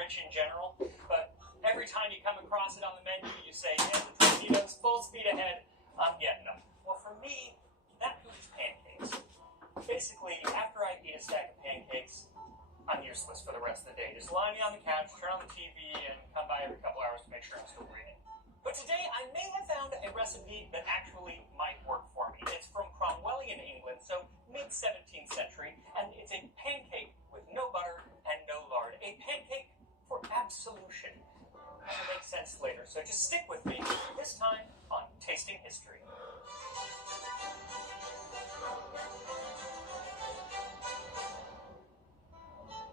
rich in general, but every time you come across it on the menu, you say, yeah, the torpedoes, full speed ahead, I'm getting them. Well, for me, that includes pancakes. Basically, after I eat a stack of pancakes, I'm useless for the rest of the day. Just lie me on the couch, turn on the TV, and come by every couple hours to make sure I'm still breathing. But today, I may have found a recipe that actually might work for me. It's from Cromwellian England, so mid-17th century, and it's a pancake with no butter and no lard. A pancake for absolution. That'll make sense later, so just stick with me, this time on Tasting History.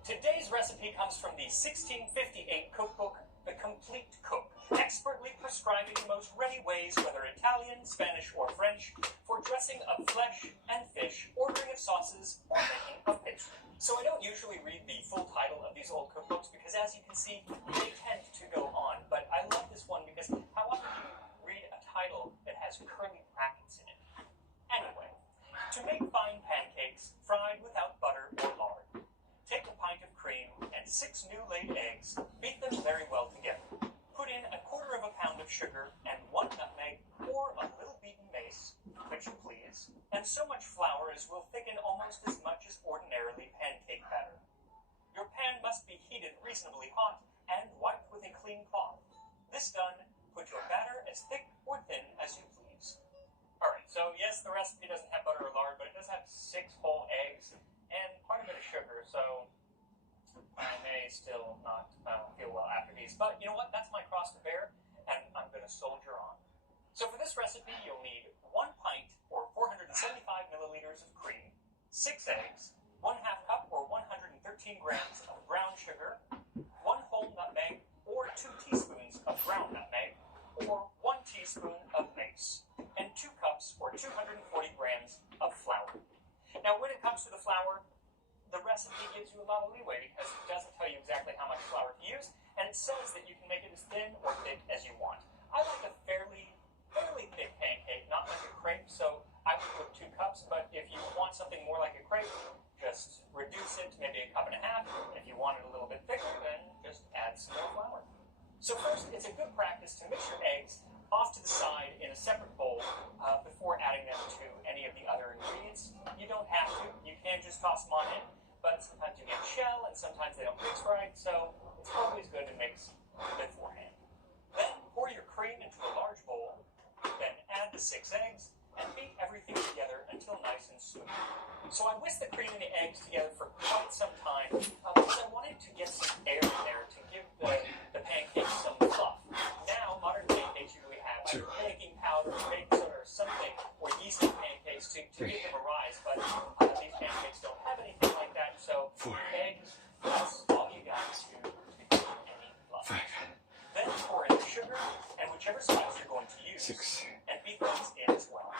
Today's recipe comes from the 1658 cookbook, The Complete Cook, expertly prescribing the most ready ways, whether Italian, Spanish, or French, for dressing of flesh and fish, ordering of sauces, or making of pastry. So I don't usually read the full title of these old cookbooks because, as you can see, they tend to go on. But I love this one because how often do you read a title that has curly brackets in it? Anyway, to make fine pancakes fried without butter or lard, take a pint of cream and 6 new laid eggs, beat them very well together. Put in 1/4 pound of sugar and 1 nutmeg or a little beaten mace, which you please, and so much flour as will thicken almost as much as ordinarily pancake batter. Your pan must be heated reasonably hot and wiped with a clean cloth. This done, put your batter as thick or thin as you please. Alright, so yes, the recipe doesn't have butter or lard, but it does have 6 whole eggs and quite a bit of sugar, so I may still not feel well after these. But you know what? That's my cross to bear, and I'm going to soldier on. So for this recipe, you'll need 1 pint or 475 milliliters of cream, 6 eggs, 1/2 cup or 113 grams of brown sugar, 1 whole nutmeg or 2 teaspoons of ground nutmeg, or 1 teaspoon of mace, and 2 cups or 240 grams of flour. Now, when it comes to the flour, the recipe gives you a lot of leeway because it doesn't tell you exactly how much flour to use, and it says that you can make it as thin or thick as you want. I like a fairly thick pancake, not like a crepe, so I would put 2 cups, but if you want something more like a crepe, just reduce it to maybe 1.5 cups. If you want it a little bit thicker, then just add some more flour. So first, it's a good practice to mix your eggs off to the side in a separate bowl before adding them to any of the other ingredients. You don't have to. You can just toss them on in, but sometimes you get shell and sometimes they don't mix right, so it's always good to mix beforehand. Then pour your cream into a large bowl, then add the 6 eggs, and beat everything together until nice and smooth. So I whisked the cream and the eggs together for quite some time because I wanted to get some air in there to give the pancakes some fluff. Now, modern pancakes usually have either baking powder or baking soda or something, or yeast in pancakes to give them a rise, but these pancakes don't have anything like that, so eggs, that's all you got to give any fluff. Then pour in the sugar and whichever spice you're going to use, and beat those in as well.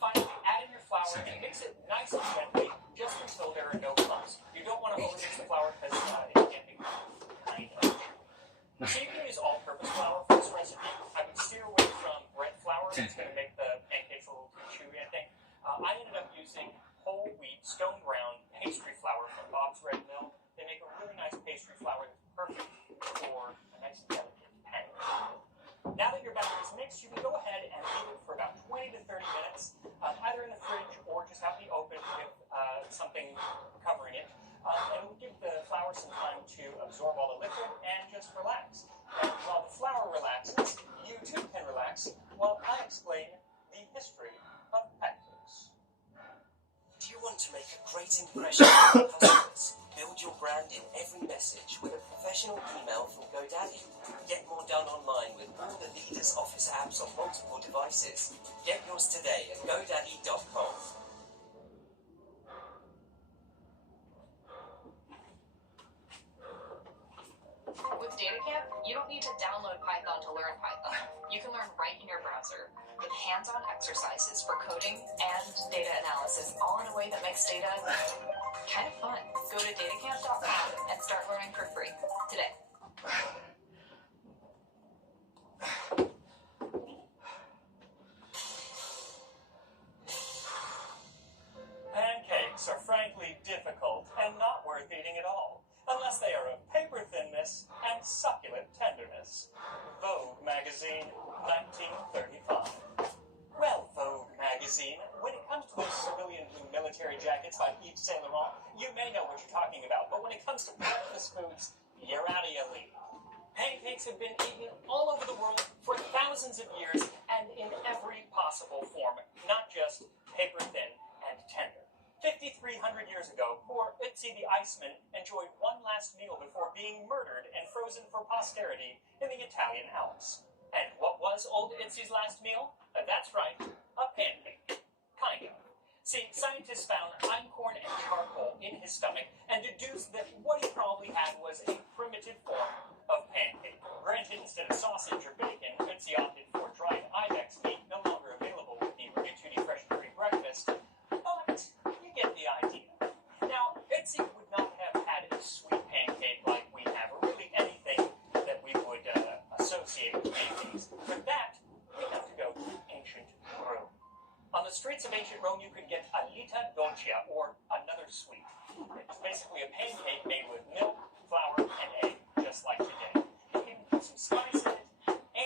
Finally, add in your flour and mix it nice and gently just until there are no clumps. You don't want to overmix the flour because it can be kind of. So you can use all-purpose flour for this recipe. I would steer away from bread flour. It's going to make the pancakes a little too chewy, I think. I ended up using whole wheat stone ground pastry flour from Bob's Red Mill. They make a really nice pastry flour that's perfect for a nice delicate pancake. Now that your batter is mixed, you can go ahead and leave it for about 20 to 30 minutes, either in the fridge or just out in the open with something covering it. And it will give the flour some time to absorb all the liquid and just relax. And while the flour relaxes, you too can relax while I explain the history of pancakes. Do you want to make a great impression on your customers? Build your brand in every message with a professional email from GoDaddy. Get more done online with all the leaders' Office apps on multiple devices. Get yours today at GoDaddy.com. With DataCamp, you don't need to download Python to learn Python. You can learn right in your browser with hands-on exercises for coding and data analysis, all in a way that makes data kind of fun. Go to datacamp.com and start learning for free today. Pancakes are frankly difficult and not worth eating at all, unless they are of paper thinness succulent tenderness. Vogue magazine, 1935. Well, Vogue magazine, when it comes to those civilian blue military jackets by Yves Saint Laurent, you may know what you're talking about, but when it comes to breakfast foods, you're out of your league. Pancakes have been eaten all over the world for thousands of years and in every possible form, not just paper thin and tender. 5,300 years ago, poor Ötzi the Iceman enjoyed one last meal before being murdered and frozen for posterity in the Italian Alps. And what was old Ötzi's last meal? That's right, a pancake. Kind of. See, scientists found einkorn and charcoal in his stomach and deduced that what he probably had was a primitive form of pancake. Granted, instead of sausage or bacon, Ötzi opted for dried ibex meat, no longer available with the Rudy Tooty Fresh and Free breakfast, but you get the idea. Now, Ötzi would not have had a sweet pancake like we have, or really anything that we would associate with pancakes. For that, we have to go to ancient Rome. On the streets of ancient Rome, you could get alita dolcia, or another sweet. It's basically a pancake made with milk, flour, and egg, just like today. You can put some spice in it,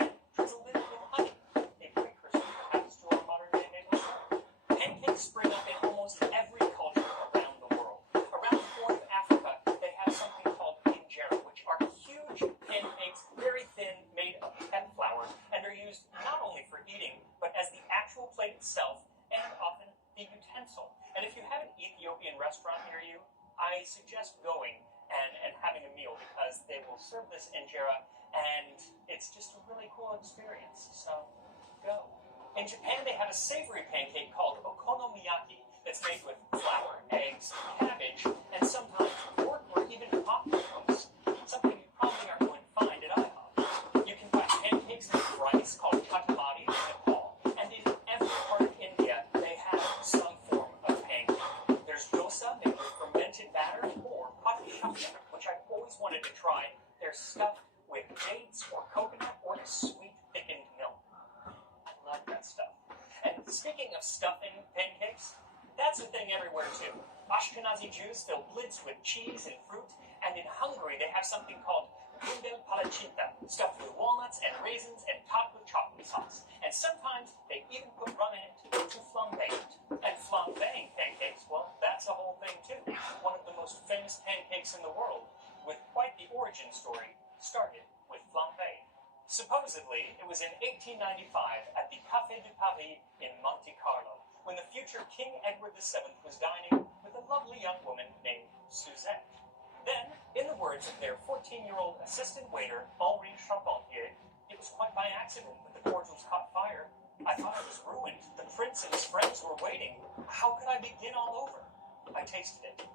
and drizzle it with honey, a precursor perhaps to our modern-day maple syrup. Pancakes spring up in almost every culture around the world. Around the Horn of Africa, they have something called injera, which are huge pancakes, very thin, made of pet flour, and are used not only for eating, but as the actual plate itself, and often the utensil. And if you have an Ethiopian restaurant near you, I suggest going and having a meal, because they will serve this injera, and it's just a really cool experience. So, go. In Japan, they have a savory pancake called okonomiyaki that's made with flour, eggs, cabbage, and sometimes pork or even octopus, something you probably aren't going to find at IHOP. You can buy pancakes with rice called chatabati in Nepal, and in every part of India, they have some form of pancake. There's dosa made with fermented batter, or patishaksha, which I've always wanted to try. They're stuffed with dates or coconut or sweet thickened milk. I love that stuff. And speaking of stuffing pancakes, that's a thing everywhere too. Ashkenazi Jews fill blids with cheese and fruit, and in Hungary they have something called gundel palachinta, stuffed with walnuts and raisins and topped with chocolate sauce. And sometimes they even put rum in it to flambe it. And flambeing pancakes, well, that's a whole thing too. One of the most famous pancakes in the world, with quite the origin story, started with flambe. Supposedly, it was in 1895 at the Café de Paris in Monte Carlo, when the future King Edward VII was dining with a lovely young woman named Suzette. Then, in the words of their 14-year-old assistant waiter, Henri Charpentier, it was quite by accident that the cordials caught fire. I thought I was ruined. The prince and his friends were waiting. How could I begin all over? I tasted it.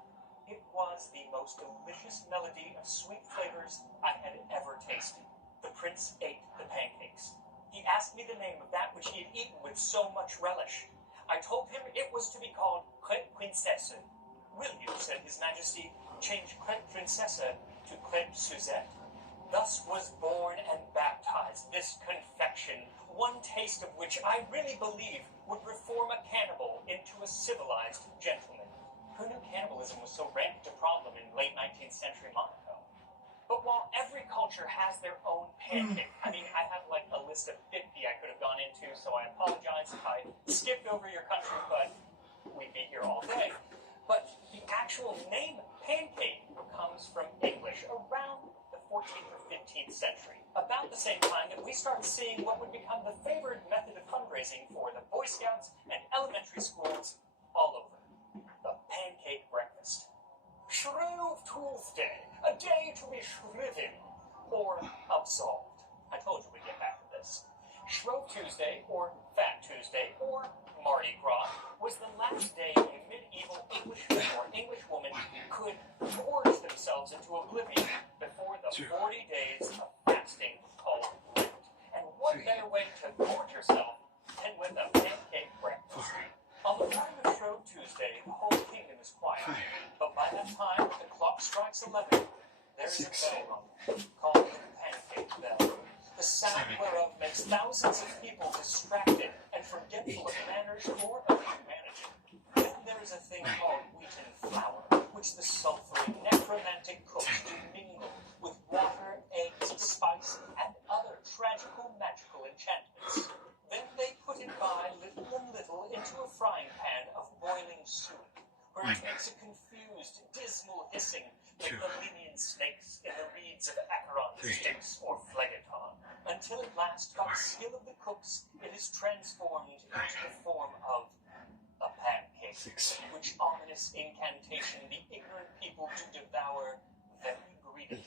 It was the most delicious melody of sweet flavors I had ever tasted. The prince ate the pancakes. He asked me the name of that which he had eaten with so much relish. I told him it was to be called crêpe princesse. Will you, said his majesty, change crêpe princesse to crêpe Suzette? Thus was born and baptized this confection, one taste of which I really believe would reform a cannibal into a civilized gentleman. Who knew cannibalism was so rampant a problem in late 19th century Monaco? But while every culture has their own pancake, I mean, I have like a list of 50 I could have gone into, so I apologize if I skipped over your country, but we'd be here all day. But the actual name pancake comes from English around the 14th or 15th century, about the same time that we started seeing what would become the favored method of fundraising for the Boy Scouts and elementary schools all over. The pancake breakfast. Shrove Tuesday, a day to be shriven or absolved. I told you we'd get back to this. Shrove Tuesday, or Fat Tuesday, or Mardi Gras, was the last day a medieval Englishman or Englishwoman could gorge themselves into oblivion before the 40 days of fasting called Lent. And what better way to gorge yourself than with a pancake breakfast? On the morning of Shrove Tuesday, the whole kingdom is quiet. But by that time, the clock strikes 11. There is a bell rung, called the pancake bell. The sound whereof makes thousands of people distracted and forgetful of manners or of humanity. Then there is a thing called wheaten flour, which the sulphury necromantic cooks do mingle with water, egg, shades of acaron sticks or phlegethon, until at last, by the skill of the cooks, it is transformed into the form of a pancake, which ominous incantation the ignorant people do devour very greedily.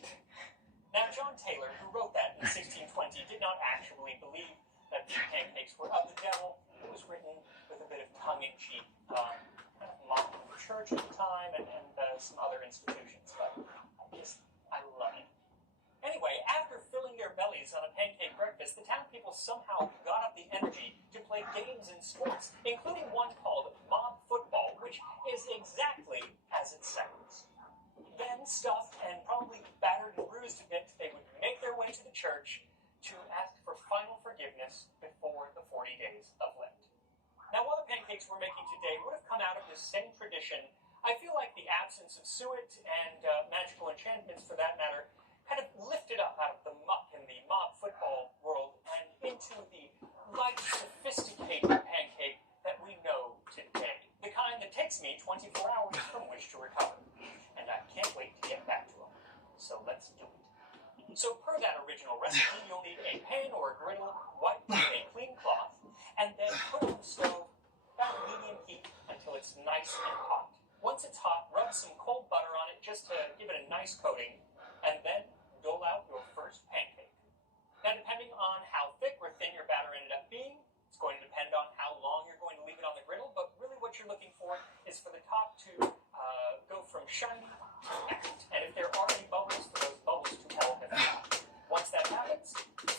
Now, John Taylor, who wrote that in 1620, did not actually believe that these pancakes were of the devil. It was written with a bit of tongue-in-cheek, kind of mocking the church at the time and some other institutions, but I love it. Anyway, after filling their bellies on a pancake breakfast, the town people somehow got up the energy to play games and sports, including one called mob football, which is exactly as it sounds. Then, stuffed and probably battered and bruised a bit, they would make their way to the church to ask for final forgiveness before the 40 days of Lent. Now, while the pancakes we're making today would have come out of this same tradition, I feel like the absence of suet and magical enchantments, for that matter, kind of lifted up out of the muck in the mob football world and into the light, sophisticated pancake that we know today. The kind that takes me 24 hours from which to recover. And I can't wait to get back to them. So let's do it. So per that original recipe, you'll need a pan or a griddle wiped with a clean cloth, and then put on the stove about medium heat until it's nice and hot. Once it's hot, rub some cold butter on it just to give it a nice coating, and then dole out your first pancake. Now, depending on how thick or thin your batter ended up being, it's going to depend on how long you're going to leave it on the griddle, but really what you're looking for is for the top to go from shiny to matte. And if there are any bubbles, for those bubbles to all have dropped. Once that happens,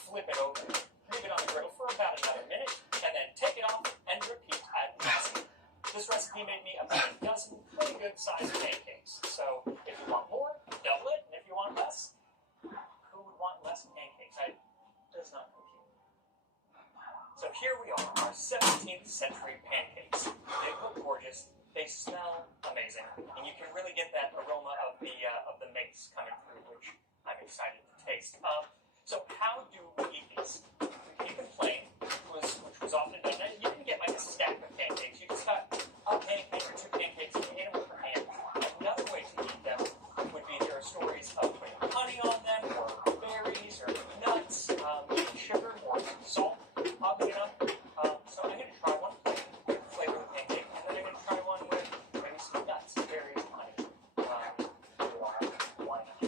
flip it over. Leave it on the griddle for about another minute, and then take it off and repeat ad nauseam. This recipe made me about a dozen pretty good-sized pancakes. So if you want more, double it, and if you want less, who would want less pancakes? It does not compute. So here we are, our 17th century pancakes. They look gorgeous. They smell amazing, and you can really get that aroma of the mace coming through, which I'm excited to taste. So how do we eat these? We eat them plain, which was often done. Now, you can get like a stack of pancakes. You just got a pancake or two pancakes, and you eat them with your hand. Another way to eat them would be there are stories of putting honey on them, or berries, or nuts, sugar, or salt, oddly enough. So I'm going to try one plain, flavor the pancake, and then I'm going to try one with maybe some nuts, berries, and honey. Why not?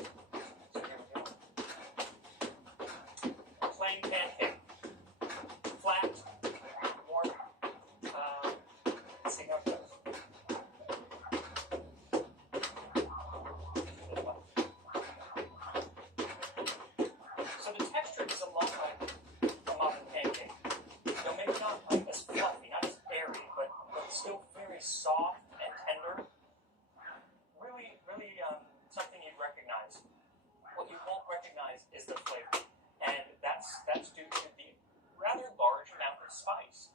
So here we go. Plain pancake. Flat, warm. Let's see how it goes. So the texture is a lot like a muffin pancake. Maybe not like as fluffy, not as airy, but still very soft and tender. Really, something you'd recognize. What you won't recognize is the flavor, and that's due to the rather large amount of spice.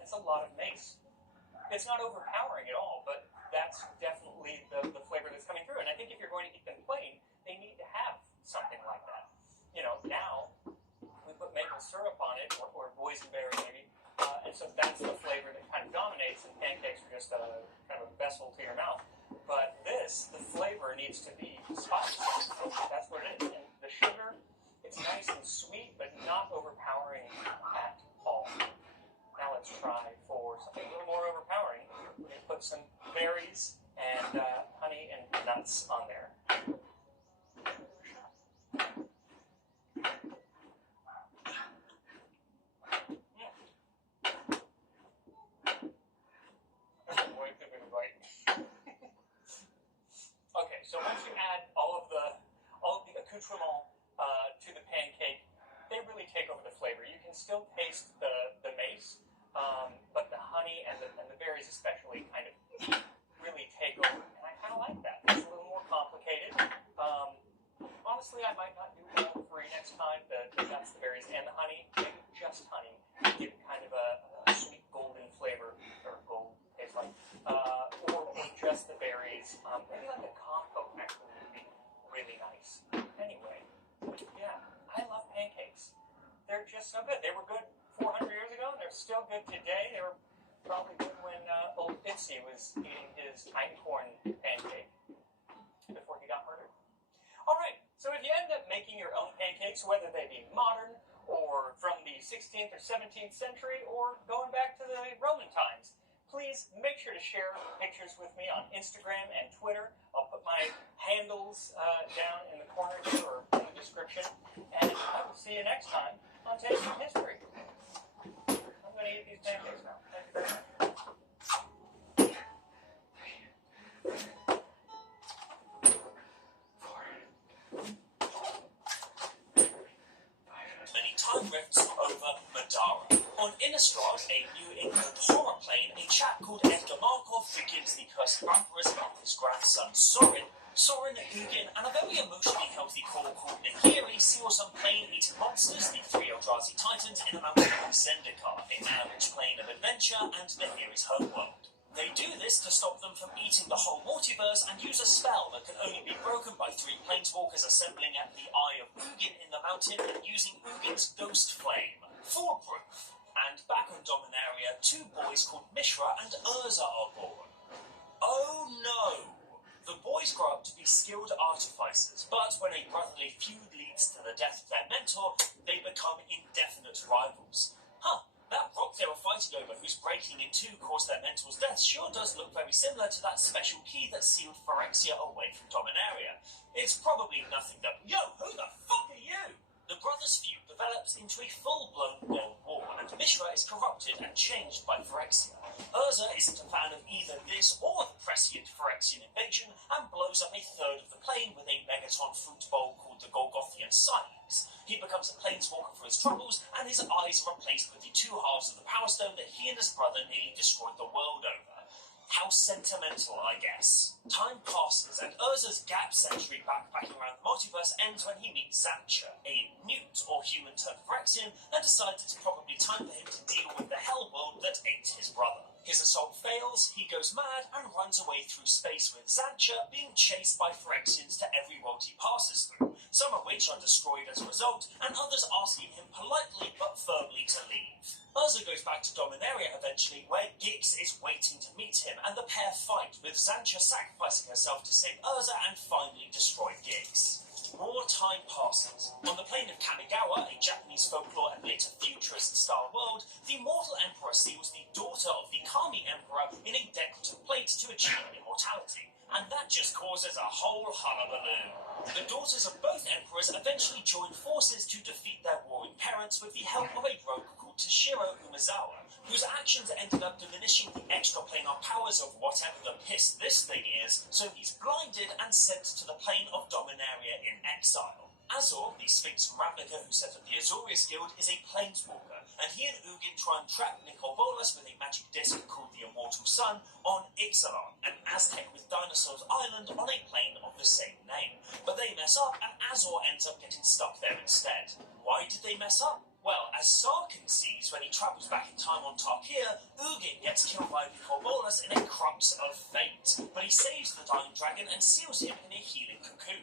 It's a lot of mace. It's not overpowering at all, but that's definitely the flavor that's coming through. And I think if you're going to eat them plain, they need to have something like that. Now we put maple syrup on it, or boysenberry maybe, and so that's the flavor that kind of dominates, and pancakes are just kind of a vessel to your mouth. But the flavor needs to be spicy. That's what it is. And the sugar, it's nice and sweet, but not overpowering at all. Now let's try for something a little more overpowering. We're going to put some berries and honey and nuts on there. Okay, so once you add all of the accoutrement to the pancake, they really take over the flavor. You can still taste the mace, but the honey and the berries especially kind of really take over. And I kind of like that. It's a little more complicated. Honestly, I might not do all three next time. The nuts, the berries, and the honey. Maybe just honey. Give it kind of a sweet golden flavor, or gold taste like. Or just the berries. Maybe like a compote actually would be really nice. Anyway, yeah, I love pancakes. They're just so good. They were good 400 years ago, and they're still good today. They were probably good when old Itsy was eating his tiny corn pancake before he got murdered. All right, so if making your own pancakes, whether they be modern or from the 16th or 17th century or going back to the Roman times. Please make sure to share pictures with me on Instagram and Twitter. I'll put my handles down in the corner here or in the description. And I will see you next time on Tasting History. I'm going to eat these pancakes now. Thank you very much. Many time rifts over Madara. On Innistrad, a New England horror plane, a chap called Edgar Markov begins the cursed vampirism of his grandson Sorin. Sorin, Ugin, and a very emotionally healthy core called Nahiri seals some plane-eating monsters, the three Eldrazi Titans, in the mountain of Zendikar, a man-rich plane of adventure and Nahiri's homeworld. They do this to stop them from eating the whole multiverse and use a spell that can only be broken by three planeswalkers assembling at the Eye of Ugin in the mountain and using Ugin's Ghost Flame. Foolproof. And back on Dominaria, two boys called Mishra and Urza are born. Oh no! The boys grow up to be skilled artificers, but when a brotherly feud leads to the death of their mentor, they become indefinite rivals. That rock they were fighting over, whose breaking in two caused their mentor's death, sure does look very similar to that special key that sealed Phyrexia away from Dominaria. It's probably nothing that... Yo, who the fuck are you? The brothers' feud develops into a full-blown world war, and Mishra is corrupted and changed by Phyrexia. Urza isn't a fan of either this or the prescient Phyrexian invasion, and blows up a third of the plane with a megaton fruit bowl called the Golgothian Silence. He becomes a planeswalker for his troubles, and his eyes are replaced with the two halves of the Power Stone that he and his brother nearly destroyed the world over. How sentimental, I guess. Time passes, and Urza's gap century backpacking around the multiverse ends when he meets Xancha, a newt or human turned Phyrexian, and decides it's probably time for him to deal with the hell world that ate his brother. His assault fails, he goes mad, and runs away through space with Xancha, being chased by Phyrexians to every world he passes through, some of which are destroyed as a result, and others asking him politely but firmly to leave. Urza goes back to Dominaria eventually, where Gix is waiting to meet him, and the pair fight, with Xancha sacrificing herself to save Urza and finally destroy Gix. More time passes. On the plane of Kamigawa, a Japanese folklore and later futurist-style world, the mortal emperor seals the daughter of the Kami emperor in a decorative plate to achieve immortality, and that just causes a whole hullabaloo. The daughters of both emperors eventually join forces to defeat their warring parents with the help of a rogue called Toshiro Umezawa, whose actions ended up diminishing the extraplanar powers of whatever the piss this thing is, so he's blinded and sent to the plane of Dominaria in exile. Azor, the Sphinx from Ravnica who set up the Azorius Guild, is a planeswalker, and he and Ugin try and trap Nicol Bolas with a magic disc called the Immortal Sun on Ixalan, an Aztec with Dinosaurs Island on a plane of the same name. But they mess up, and Azor ends up getting stuck there instead. Why did they mess up? Well, as Sarkhan sees when he travels back in time on Tarkir, Ugin gets killed by Nicol Bolas in a crux of fate, but he saves the dying dragon and seals him in a healing cocoon.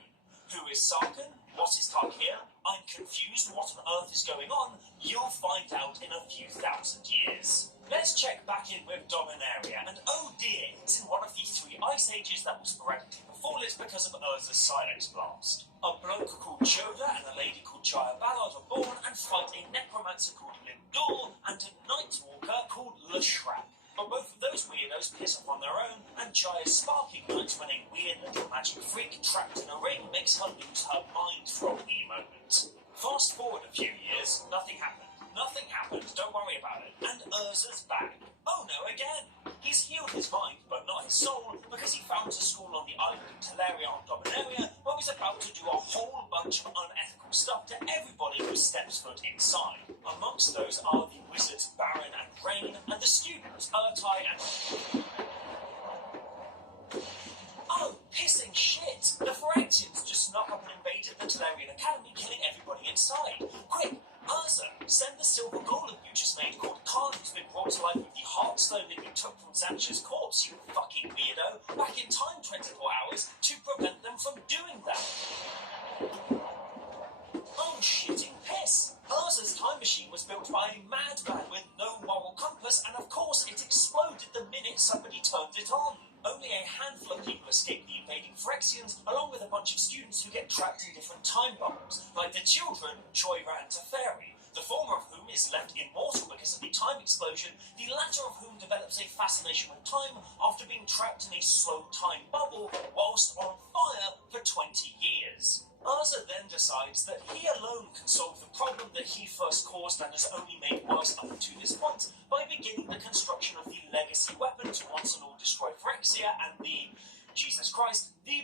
Who is Sarkhan? What is Tarkir? I'm confused. What on earth is going on? You'll find out in a few thousand years. Let's check back in with Dominaria, and oh dear, it's in one of the three ice ages that was sporadically befall it because of Urza's Silex Blast. A bloke called Joda and a lady called Jaya Ballard are born and fight a necromancer called Lindor and a nightwalker called Leshrak. But both of those weirdos piss off on their own, and Jaya's spark ignites when a weird little magic freak trapped in a ring makes her lose her mind for a wee moment. Fast forward a few years, nothing happened. Nothing happened, don't worry about it. And Urza's back. Oh no, again! He's healed his mind, but not his soul, because he found a school on the island of Teleria on Dominaria, where he's about to do a whole bunch of unethical stuff to everybody who steps foot inside. Amongst those are the wizards Baron and Rain, and the students Urtai and... Oh, pissing shit! The Phyrexians just snuck up and invaded the Telerian Academy, killing everybody inside. Quick! Urza, send the silver golem you just made called Khan, who's been brought to life with the Heartstone that you took from Xancha's corpse, you fucking weirdo, back in time 24 hours to prevent them from doing that. Oh, shitting piss! Urza's time machine was built by a madman with no moral compass, and of course it exploded the minute somebody turned it on. Only a handful of people escape the invading Phyrexians, along with a bunch of students who get trapped in different time bubbles, like the children Joyra and Teferi, the former of whom is left immortal because of the time explosion, the latter of whom develops a fascination with time after being trapped in a slow time bubble whilst on fire for 20 years. Urza then decides that he alone can solve the problem that he first caused and has only made worse up to this point by beginning the construction of the legacy weapon to once and all destroy Phyrexia and the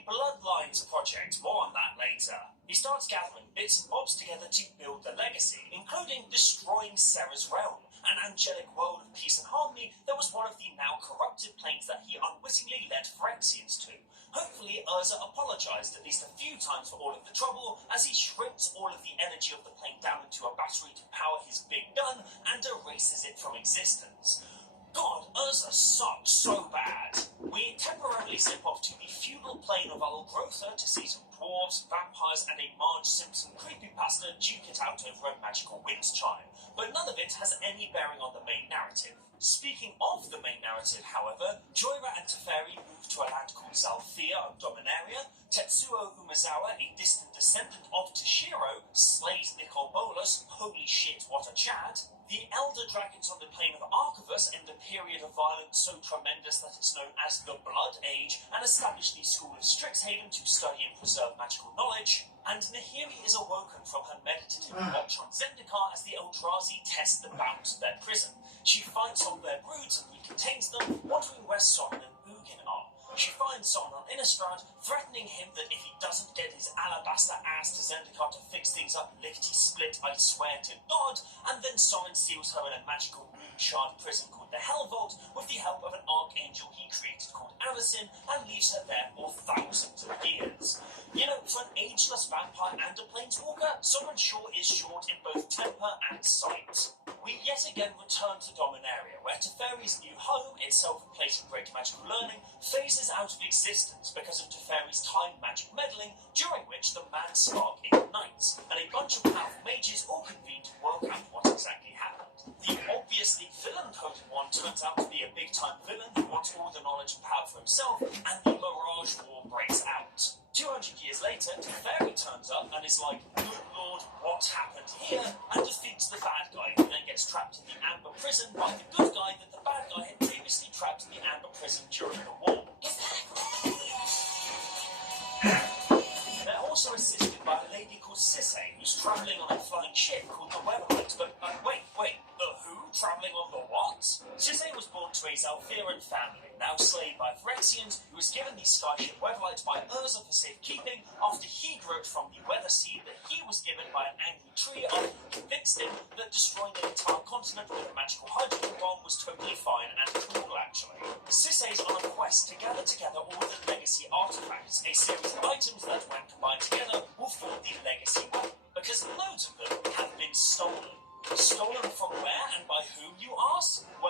Bloodlines project. More on that later. He starts gathering bits and bobs together to build the legacy, including destroying Serra's realm, an angelic world of peace and harmony that was one of the now corrupted planes that he unwittingly led Phyrexians to. Hopefully, Urza apologized at least a few times for all of the trouble, as he shrinks all of the energy of the plane down into a battery to power his big gun and erases it from existence. God, Urza sucks so bad. We temporarily zip off to the feudal plane of Algrotha to see some dwarves, vampires, and a Marge Simpson creepypasta duke it out over a magical winds chime, but none of it has any bearing on the main narrative. Speaking of the main narrative, however, Joyra and Teferi move to a land called Zalthea of Dominaria. Tetsuo Umezawa, a distant descendant of Toshiro, slays Nicolbolus. Holy shit, what a chad. The elder dragons on the plane of Archivus end a period of violence so tremendous that it's known as the Blood Age, and establish the School of Strixhaven to study and preserve magical knowledge. And Nahiri is awoken from her meditative watch on Zendikar as the Eldrazi test the bounds of their prison. She fights on their broods and recontains them, wondering where Sonnen and Ugin are. She finds Sonnen on Innistrad, threatening him that if he doesn't get his alabaster ass to Zendikar to fix things up lickety-split, I swear to God, and then Sonnen seals her in a magical moon-shard prison called the Hell Vault with the help of an archangel he created called Avacyn, and leaves her there for thousands of years. You know, for an ageless vampire and a planeswalker, Sonnen sure is short in both temper and sight. We yet again return to Dominaria, where Teferi's new home, itself a place of great magical learning, phases out of existence because of Teferi's time magic meddling, during which the Mad Spark ignites, and a bunch of powerful mages all convene to work out what exactly happened. The obviously villain-coded one turns out to be a big-time villain who wants all the knowledge and power for himself, and the Mirage War breaks out. 200 years later, Teferi turns up and is like, good lord, what happened here? And defeats the bad guy, who then gets trapped in the Amber Prison by the good guy that the bad guy had previously trapped in the Amber Prison during the war. They're also assisted by a lady called Sisse, who's travelling on a flying ship called the Weatherlight, but wait, the who? Travelling on the what? Sisse was born to a Zalfiran family, now slayed by Phyrexians, who was given the skyship Weatherlight by Urza for safekeeping after he wrote from the weather seed that he was given by an angry tree after he convinced him that destroying an entire continent with a magical hydrogen bomb was totally fine and cool, actually. Sisse's on a quest to gather together all the legacy artifacts, a series of items that, when combined together, will form the legacy weapon, because loads of them have been stolen. Stolen from where and by whom, you ask? Well,